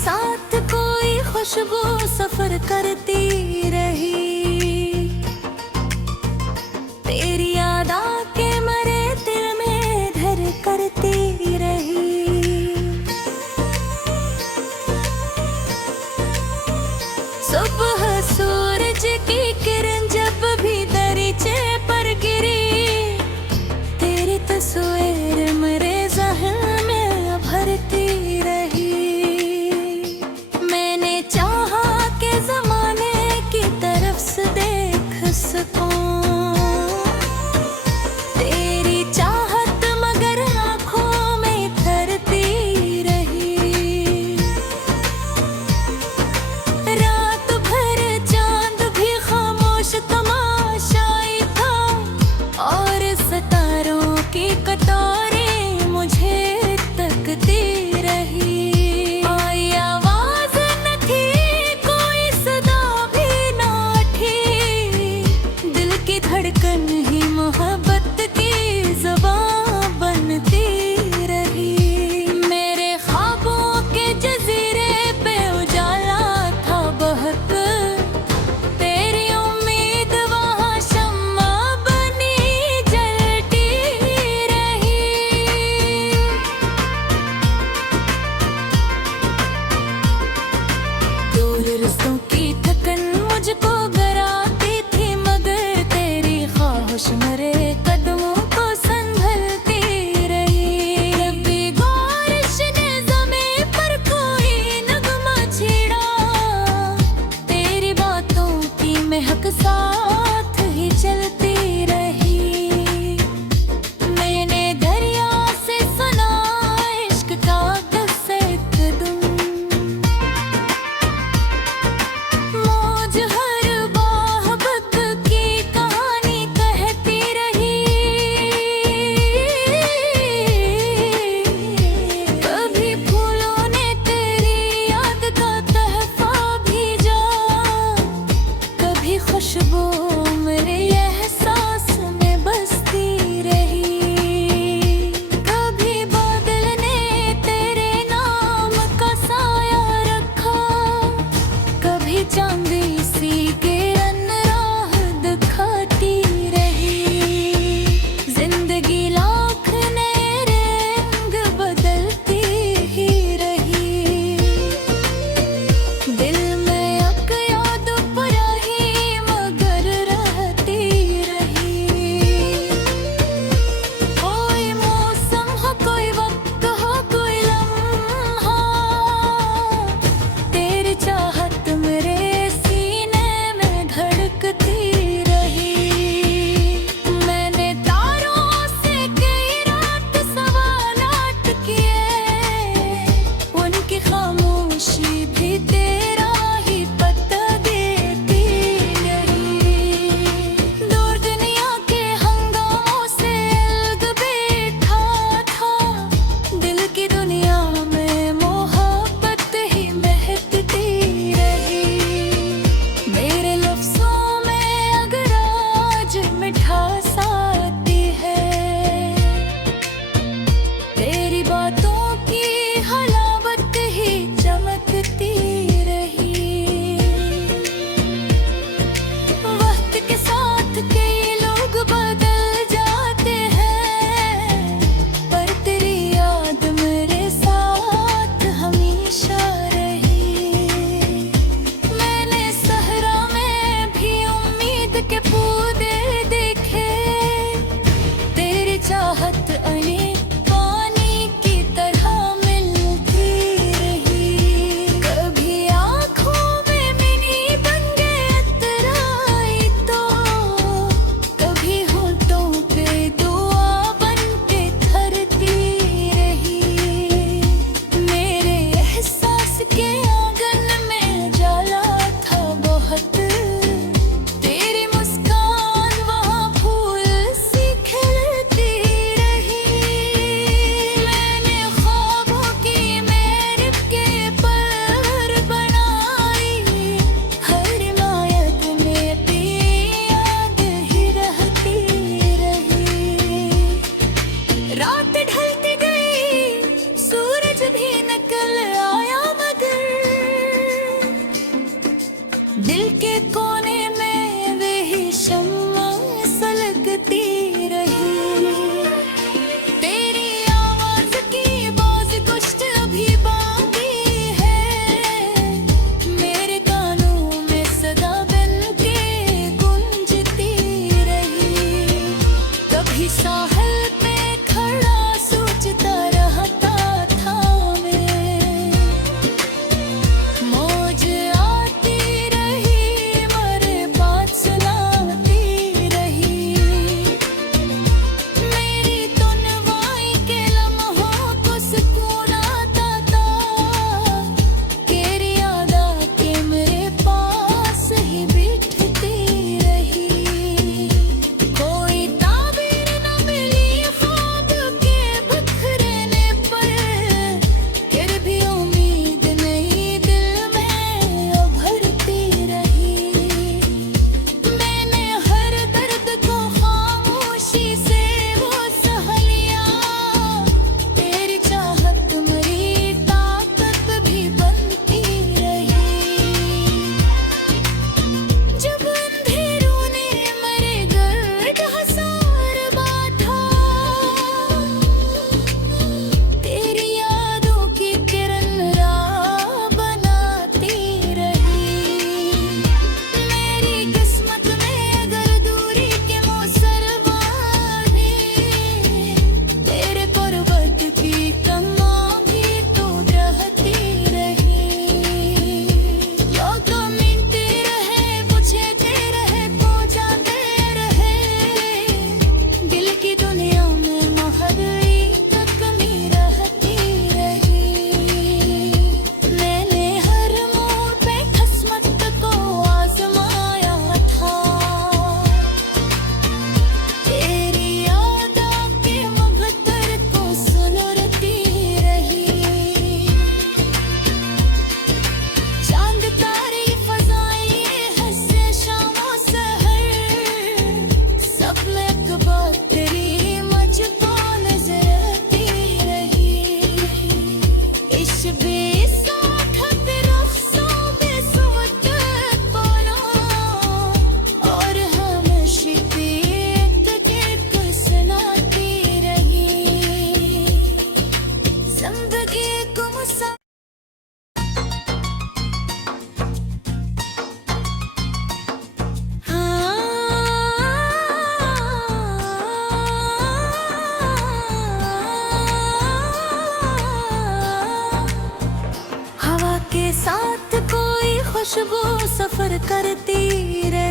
साथ कोई खुशबू सफर करती रही। तेरी याद आके मरे दिल में धर करती रही। सुबह सूरज की किरण जब भी दरीचे पर गिरी, तेरी तस्वीर मेरे ज़हन में भरती रही। मैंने चाहा कि ज़माने की तरफ से देख सकूं तेरी चाहत, मगर आँखों में ठहरती रही। रात भर चांद भी खामोश तमाशाई था, और सितारों की कतारें मुझे तकती रही। कोई आवाज न थी, कोई सदा भी ना थी, दिल की धड़कन ही मोहब्बत की ज़बान बनती रही। मेरे ख्वाबों के जजीरे पे उजाला था बहक, तेरी उम्मीद वहाँ शम्मा बनी जलती रही। दूर रिश्तों की थकन मुझको गराती थी, मगर तेरी ख्वाहिश मेरे कदमों को संभलती रही। रब्बी बारिश ने ज़मीं पर कोई नगमा छेड़ा, तेरी बातों की महक साथ ही चलती रही। मैंने दरिया से सुना इश्क का किस्सा कदम, मौज हर मोहब्बत की कहानी कहती रही। कभी फूलों ने तेरी याद का तहफा भेजा, कभी खुशबू मेरे एहसास में बसती रही। कभी बादल ने तेरे नाम का साया रखा, कभी चांदी सी किरण राह दिखाती रही। जिंदगी लाख नए रंग बदलती ही रही। दिल में एक याद पराही मगर रहती रही। कोई मौसम हो, कोई वक्त हो, कोई लम्हा, तेरी चाहत मेरे सीने में धड़कती रही। मैंने तारों से कई रात सवालात किए, उनकी खामोशी भी तेरा ही पता देती रही। दूर दुनिया के हंगामों से अलग बैठा था, दिल की दुनिया में मोहब्बत ही महकती रही। मेरे लफ्ज़ों में अगर आज मिठास आती है, तेरी बातों की हलावत ही चमकती रही। वक्त के साथ कई लोग बदल जाते हैं, पर तेरी याद मेरे साथ हमेशा रही। मैंने सहरा में भी उम्मीद के पौधे देखे, तेरी चाहत अनेक पानी की तरह मिलती रही। कभी आँखों में मिनी बन गए अतराई तो, कभी होठों पे दुआ बन के ठहरती रही। मेरे एहसास के आंगन में उजाला था बहुत, तेरी मुस्कान वहाँ फूल सी खिलती रात ढलती गई, सूरज भी निकल आया मगर के कोने में वही शम्मा सलगती रही। तेरी आवाज की बाज कुछ अभी बाकी है, मेरे कानों में सदा बन के गूंजती रही। कभी साहिल पे खड़ा सोचता रहता था मैं, मौज आती रही मेरे बात सुनाती रही। मेरी तुनवाई के लम्हों को सुकून आता था, तेरी याद आके मेरे पास ही बैठती रही। कोई ताबीर न मिली ख्वाब के बिखरने पर, फिर भी उम्मीद नहीं दिल में उभरती रही। मैंने हर दर्द को खामोशी से वो सह लिया, तेरी चाहत मेरी ताकत भी बनती रही। जब अंधेरों ने मेरे गर्द हसार बांधा, तेरी यादों की किरण राह बनाती रही। मेरी किस्मत में अगर दूरी के मौसर वाहे, तेरे पर्वत की तमा भी तो रहती रही। लोग मिलते रहे, पूछते रहे, खो जाते रहे, दिल की दुनिया में महरी तक नहीं रहती रही। मैंने हर मोड़ पे किस्मत को आजमाया था, तेरी याद आके मगहतर को सुनरती रही। चांद तारे फजाएं हंसे शामों सहर, सब में एक बात तेरी मुझको नजर आती रही। इश्क बेसाखत रफ्सों में सोत पाना, और हमेशा पीत के सुनाती रही। जिंदगी को मुसा हवा के साथ कोई खुशबू सफर करती रही।